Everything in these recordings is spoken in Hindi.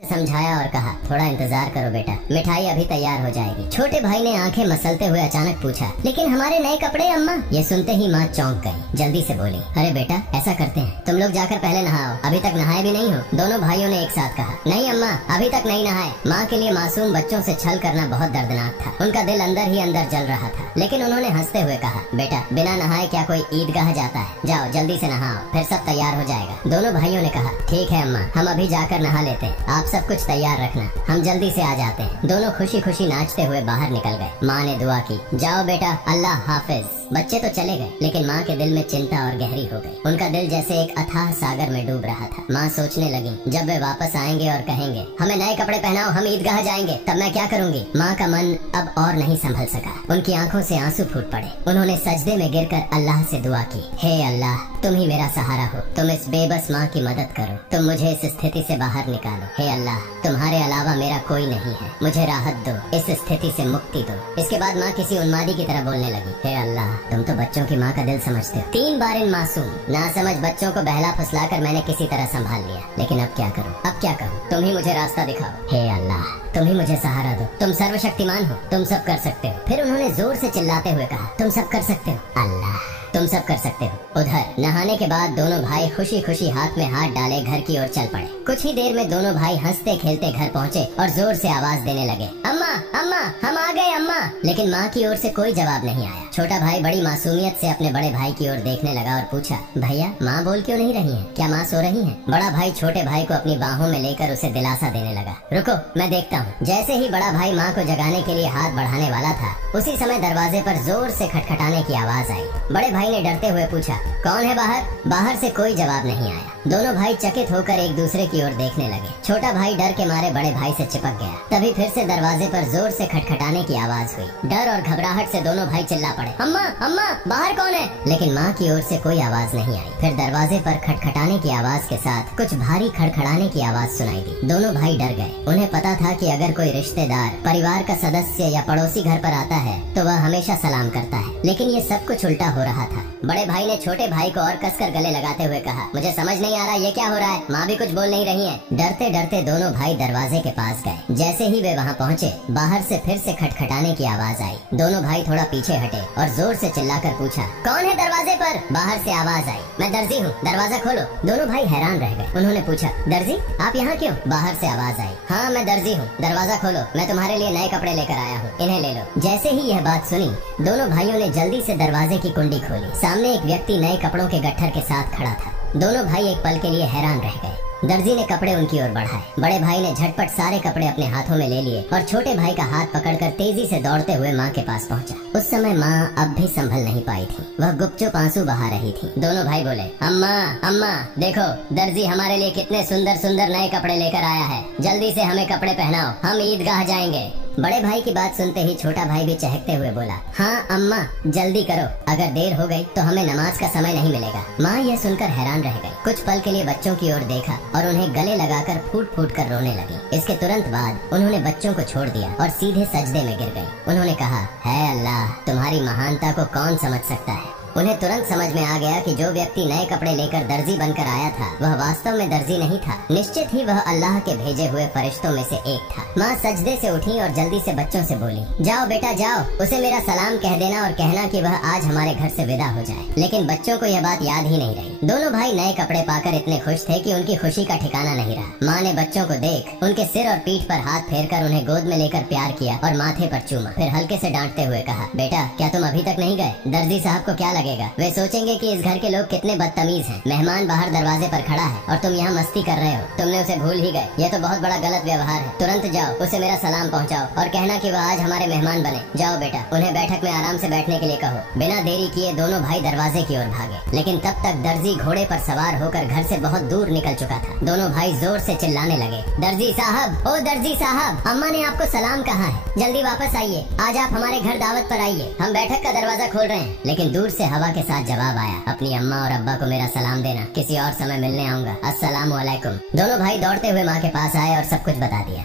समझाया और कहा थोड़ा इंतजार करो बेटा, मिठाई अभी तैयार हो जाएगी। छोटे भाई ने आंखें मसलते हुए अचानक पूछा लेकिन हमारे नए कपड़े अम्मा। ये सुनते ही माँ चौंक गई। जल्दी से बोली अरे बेटा ऐसा करते हैं, तुम लोग जाकर पहले नहाओ, अभी तक नहाए भी नहीं हो। दोनों भाइयों ने एक साथ कहा नहीं अम्मा अभी तक नहीं नहाए। माँ के लिए मासूम बच्चों से छल करना बहुत दर्दनाक था। उनका दिल अंदर ही अंदर जल रहा था, लेकिन उन्होंने हंसते हुए कहा बेटा बिना नहाए क्या कोई ईदगाह जाता है, जाओ जल्दी से नहाओ, फिर सब तैयार हो जाएगा। दोनों भाइयों ने कहा ठीक है अम्मा, हम अभी जाकर नहा लेते हैं, आप सब कुछ तैयार रखना, हम जल्दी से आ जाते हैं। दोनों खुशी खुशी नाचते हुए बाहर निकल गए। माँ ने दुआ की जाओ बेटा अल्लाह हाफिज। बच्चे तो चले गए, लेकिन माँ के दिल में चिंता और गहरी हो गई। उनका दिल जैसे एक अथाह सागर में डूब रहा था। माँ सोचने लगी जब वे वापस आएंगे और कहेंगे हमें नए कपड़े पहनाओ, हम ईदगाह जाएंगे, तब मैं क्या करूँगी। माँ का मन अब और नहीं संभल सका, उनकी आंखों से आंसू फूट पड़े। उन्होंने सजदे में गिरकर अल्लाह से दुआ की हे अल्लाह तुम ही मेरा सहारा हो, तुम इस बेबस माँ की मदद करो, तुम मुझे इस स्थिति से बाहर निकालो। हे अल्लाह तुम्हारे अलावा मेरा कोई नहीं है, मुझे राहत दो, इस स्थिति से मुक्ति दो। इसके बाद माँ किसी उन्मादी की तरह बोलने लगी हे अल्लाह तुम तो बच्चों की माँ का दिल समझते हो। 3 बार इन मासूम नासमझ बच्चों को बहला फुसलाकर मैंने किसी तरह संभाल लिया, लेकिन अब क्या करूँ, अब क्या कहूँ, तुम ही मुझे रास्ता दिखाओ। हे अल्लाह तुम ही मुझे सहारा दो, तुम सर्वशक्तिमान हो, तुम सब कर सकते हो। फिर उन्होंने जोर से चिल्लाते हुए कहा तुम सब कर सकते हो अल्लाह, तुम सब कर सकते हो। उधर नहाने के बाद दोनों भाई खुशी खुशी हाथ में हाथ डाले घर की ओर चल पड़े। कुछ ही देर में दोनों भाई हंसते खेलते घर पहुँचे और जोर से आवाज देने लगे अम्मा अम्मा हम आ गए अम्मा। लेकिन माँ की ओर से कोई जवाब नहीं आया। छोटा भाई बड़ी मासूमियत से अपने बड़े भाई की ओर देखने लगा और पूछा भैया माँ बोल क्यों नहीं रही है, क्या माँ सो रही है। बड़ा भाई छोटे भाई को अपनी बाहों में लेकर उसे दिलासा देने लगा रुको मैं देखता हूँ। जैसे ही बड़ा भाई माँ को जगाने के लिए हाथ बढ़ाने वाला था, उसी समय दरवाजे पर जोर से खटखटाने की आवाज आई। बड़े भाई ने डरते हुए पूछा कौन है बाहर। बाहर से कोई जवाब नहीं आया। दोनों भाई चकित होकर एक दूसरे की ओर देखने लगे। छोटा भाई डर के मारे बड़े भाई से चिपक गया। तभी फिर से दरवाजे पर जोर से खटखटाने की आवाज हुई। डर और घबराहट से दोनों भाई चिल्ला पड़े अम्मा अम्मा बाहर कौन है। लेकिन माँ की ओर से कोई आवाज नहीं आई। फिर दरवाजे पर खटखटाने की आवाज के साथ कुछ भारी खड़खड़ाने की आवाज सुनाई दी। दोनों भाई डर गए। उन्हें पता था कि अगर कोई रिश्तेदार, परिवार का सदस्य या पड़ोसी घर पर आता है तो वह हमेशा सलाम करता है, लेकिन ये सब कुछ उल्टा हो रहा था। बड़े भाई ने छोटे भाई को और कसकर गले लगाते हुए कहा मुझे समझ नहीं आ रहा ये क्या हो रहा है। माँ भी कुछ बोल नहीं रही है। डरते डरते दोनों भाई दरवाजे के पास गए। जैसे ही वे वहाँ पहुँचे, बाहर से फिर से खटखटाने की आवाज आई। दोनों भाई थोड़ा पीछे हटे और जोर से चिल्लाकर पूछा कौन है दरवाजे पर। बाहर से आवाज आई मैं दर्जी हूँ, दरवाजा खोलो। दोनों भाई हैरान रह गए। उन्होंने पूछा दर्जी आप यहाँ क्यों। बाहर से आवाज आई हाँ मैं दर्जी हूँ, दरवाजा खोलो, मैं तुम्हारे लिए नए कपड़े लेकर आया हूँ, इन्हें ले लो। जैसे ही यह बात सुनी, दोनों भाइयों ने जल्दी से दरवाजे की कुंडी खोली। सामने एक व्यक्ति नए कपड़ों के गट्ठर के साथ खड़ा था। दोनों भाई एक पल के लिए हैरान रह गए। दर्जी ने कपड़े उनकी ओर बढ़ाए। बड़े भाई ने झटपट सारे कपड़े अपने हाथों में ले लिए और छोटे भाई का हाथ पकड़कर तेजी से दौड़ते हुए माँ के पास पहुँचा। उस समय माँ अब भी संभल नहीं पाई थी, वह गुपचुप आंसू बहा रही थी। दोनों भाई बोले अम्मा अम्मा देखो दर्जी हमारे लिए कितने सुंदर सुंदर नए कपड़े लेकर आया है, जल्दी से हमें कपड़े पहनाओ, हम ईदगाह जाएंगे। बड़े भाई की बात सुनते ही छोटा भाई भी चहकते हुए बोला हाँ अम्मा जल्दी करो, अगर देर हो गई तो हमें नमाज का समय नहीं मिलेगा। माँ यह सुनकर हैरान रह गई। कुछ पल के लिए बच्चों की ओर देखा और उन्हें गले लगाकर फूट फूट कर रोने लगी। इसके तुरंत बाद उन्होंने बच्चों को छोड़ दिया और सीधे सजदे में गिर गई। उन्होंने कहा है अल्लाह तुम्हारी महानता को कौन समझ सकता है। उन्हें तुरंत समझ में आ गया कि जो व्यक्ति नए कपड़े लेकर दर्जी बनकर आया था वह वास्तव में दर्जी नहीं था, निश्चित ही वह अल्लाह के भेजे हुए फरिश्तों में से एक था। माँ सजदे से उठी और जल्दी से बच्चों से बोली जाओ बेटा जाओ, उसे मेरा सलाम कह देना और कहना कि वह आज हमारे घर से विदा हो जाए। लेकिन बच्चों को यह बात याद ही नहीं रही। दोनों भाई नए कपड़े पाकर इतने खुश थे कि उनकी खुशी का ठिकाना नहीं रहा। माँ ने बच्चों को देख उनके सिर और पीठ पर हाथ फेरकर उन्हें गोद में लेकर प्यार किया और माथे पर चूमा। फिर हल्के से डांटते हुए कहा बेटा क्या तुम अभी तक नहीं गए, दर्जी साहब को क्या लगेगा, वे सोचेंगे कि इस घर के लोग कितने बदतमीज हैं। मेहमान बाहर दरवाजे पर खड़ा है और तुम यहाँ मस्ती कर रहे हो, तुमने उसे भूल ही गए, यह तो बहुत बड़ा गलत व्यवहार है। तुरंत जाओ उसे मेरा सलाम पहुँचाओ और कहना कि वह आज हमारे मेहमान बने। जाओ बेटा उन्हें बैठक में आराम से बैठने के लिए कहो। बिना देरी किए दोनों भाई दरवाजे की ओर भागे, लेकिन तब तक दर्जी घोड़े पर सवार होकर घर से बहुत दूर निकल चुका था। दोनों भाई जोर से चिल्लाने लगे दर्जी साहब ओ दर्जी साहब, अम्मा ने आपको सलाम कहा है, जल्दी वापस आइए, आज आप हमारे घर दावत पर आइए, हम बैठक का दरवाजा खोल रहे हैं। लेकिन दूर से हवा के साथ जवाब आया अपनी अम्मा और अब्बा को मेरा सलाम देना, किसी और समय मिलने आऊंगा, अस्सलामु अलैकुम। दोनों भाई दौड़ते हुए माँ के पास आए और सब कुछ बता दिया।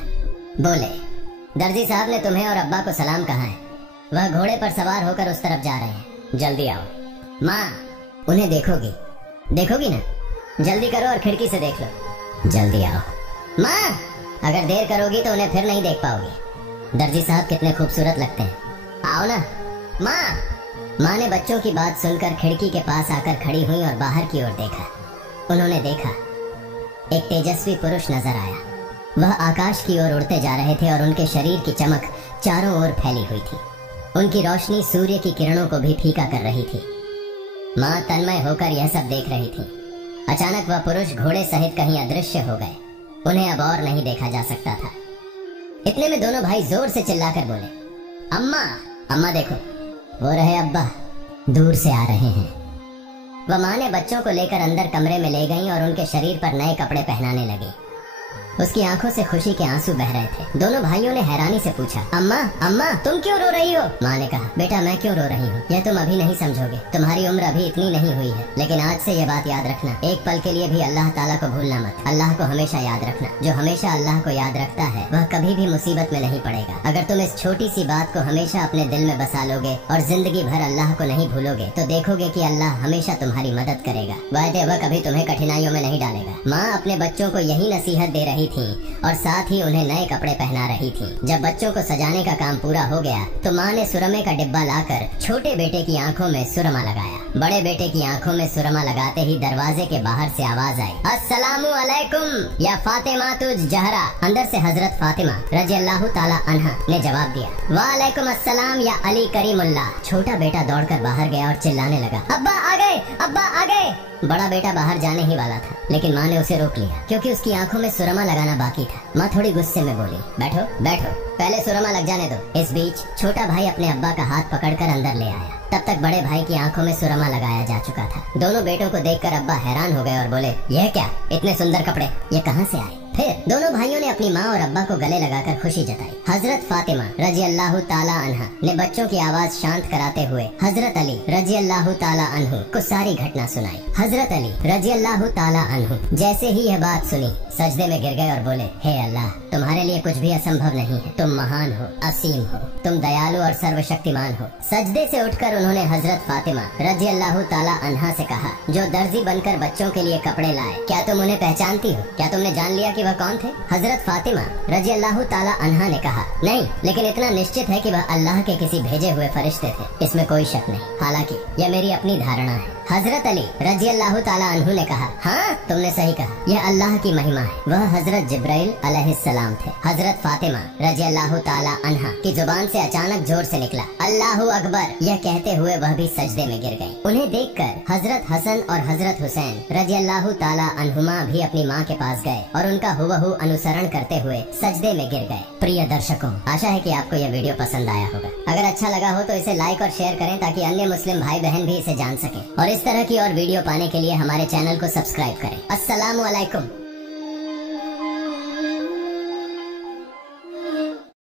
बोले दर्जी साहब ने तुम्हें और अब्बा को सलाम कहा है, वह घोड़े पर सवार होकर उस तरफ जा रहे हैं, जल्दी आओ। माँ उन्हें देखोगी, देखोगी ना, जल्दी करो और खिड़की से देख लो, जल्दी आओ। माँ अगर देर करोगी तो उन्हें फिर नहीं देख पाओगी। दर्जी साहब कितने खूबसूरत लगते हैं। आओ ना माँ। माँ ने बच्चों की बात सुनकर खिड़की के पास आकर खड़ी हुई और बाहर की ओर देखा। उन्होंने देखा एक तेजस्वी पुरुष नजर आया। वह आकाश की ओर उड़ते जा रहे थे और उनके शरीर की चमक चारों ओर फैली हुई थी। उनकी रोशनी सूर्य की किरणों को भी फीका कर रही थी। माँ तन्मय होकर यह सब देख रही थी। अचानक वह पुरुष घोड़े सहित कहीं अदृश्य हो गए। उन्हें अब और नहीं देखा जा सकता था। इतने में दोनों भाई जोर से चिल्लाकर बोले, अम्मा, अम्मा देखो, वो रहे अब्बा, दूर से आ रहे हैं। वह माँ ने बच्चों को लेकर अंदर कमरे में ले गईं और उनके शरीर पर नए कपड़े पहनाने लगी। उसकी आंखों से खुशी के आंसू बह रहे थे। दोनों भाइयों ने हैरानी से पूछा, अम्मा, अम्मा तुम क्यों रो रही हो? माँ ने कहा, बेटा मैं क्यों रो रही हूँ यह तुम अभी नहीं समझोगे। तुम्हारी उम्र अभी इतनी नहीं हुई है, लेकिन आज से ये बात याद रखना, एक पल के लिए भी अल्लाह ताला को भूलना मत। अल्लाह को हमेशा याद रखना। जो हमेशा अल्लाह को याद रखता है वह कभी भी मुसीबत में नहीं पड़ेगा। अगर तुम इस छोटी सी बात को हमेशा अपने दिल में बसा लोगे और जिंदगी भर अल्लाह को नहीं भूलोगे तो देखोगे कि अल्लाह हमेशा तुम्हारी मदद करेगा। वह कभी तुम्हें कठिनाइयों में नहीं डालेगा। माँ अपने बच्चों को यही नसीहत दे रही थी और साथ ही उन्हें नए कपड़े पहना रही थी। जब बच्चों को सजाने का काम पूरा हो गया तो माँ ने सुरमे का डिब्बा लाकर छोटे बेटे की आंखों में सुरमा लगाया। बड़े बेटे की आंखों में सुरमा लगाते ही दरवाजे के बाहर से आवाज आई, अस्सलामु अलैकुम या फातिमा तुझ जहरा। अंदर से हजरत फातिमा रज़ियल्लाहु ताला अन्हा ने जवाब दिया, वालेकुम अस्सलाम या अली करीमुल्लाह। छोटा बेटा दौड़कर बाहर गया और चिल्लाने लगा, अब्बा आ गए, अब्बा आ गए। बड़ा बेटा बाहर जाने ही वाला था, लेकिन माँ ने उसे रोक लिया क्योंकि उसकी आंखों में सुरमा लगाना बाकी था। माँ थोड़ी गुस्से में बोली, बैठो बैठो, पहले सुरमा लग जाने दो। इस बीच छोटा भाई अपने अब्बा का हाथ पकड़कर अंदर ले आया। तब तक बड़े भाई की आंखों में सुरमा लगाया जा चुका था। दोनों बेटों को देखकर अब्बा हैरान हो गए और बोले, यह क्या, इतने सुंदर कपड़े ये कहाँ से आए? फिर दोनों भाइयों ने अपनी माँ और अब्बा को गले लगाकर खुशी जताई। हजरत फातिमा रज़ियल्लाहु ताला अन्हा ने बच्चों की आवाज शांत कराते हुए हजरत अली रज़ियल्लाहु ताला अन्हु को सारी घटना सुनाई। हजरत अली रज़ियल्लाहु ताला अन्हु जैसे ही यह बात सुनी सजदे में गिर गए और बोले, हे अल्लाह, तुम्हारे लिए कुछ भी असंभव नहीं है। तुम महान हो, असीम हो, तुम दयालु और सर्वशक्तिमान हो। सजदे से उठकर उन्होंने हजरत फातिमा रज़ियल्लाहु ताला अन्हा से कहा, जो दर्जी बनकर बच्चों के लिए कपड़े लाए, क्या तुम उन्हें पहचानती हो? क्या तुमने जान लिया कि वह कौन थे? हजरत फातिमा रज़ियल्लाहु ताला अन्हा ने कहा, नहीं, लेकिन इतना निश्चित है कि वह अल्लाह के किसी भेजे हुए फरिश्ते थे, इसमें कोई शक नहीं। हालांकि यह मेरी अपनी धारणा है। हजरत अली रज़ियल्लाहु ताला अन्हु ने कहा, हाँ तुमने सही कहा, यह अल्लाह की महिमा है। वह हजरत जिब्राइल अलैहिस्सलाम थे। हजरत फातिमा रज़ियल्लाहु ताला अन्हा की जुबान से अचानक जोर से निकला, अल्लाहु अकबर। यह कहते हुए वह भी सजदे में गिर गई। उन्हें देखकर हजरत हसन और हजरत हुसैन रज़ियल्लाहु ताला अन्हुमा भी अपनी माँ के पास गए और उनका हुबहू अनुसरण करते हुए सजदे में गिर गए। प्रिय दर्शकों, आशा है कि आपको यह वीडियो पसंद आया होगा। अगर अच्छा लगा हो तो इसे लाइक और शेयर करें ताकि अन्य मुस्लिम भाई बहन भी इसे जान सकें। और इस तरह की और वीडियो पाने के लिए हमारे चैनल को सब्सक्राइब करें। अस्सलामु अलैकुम।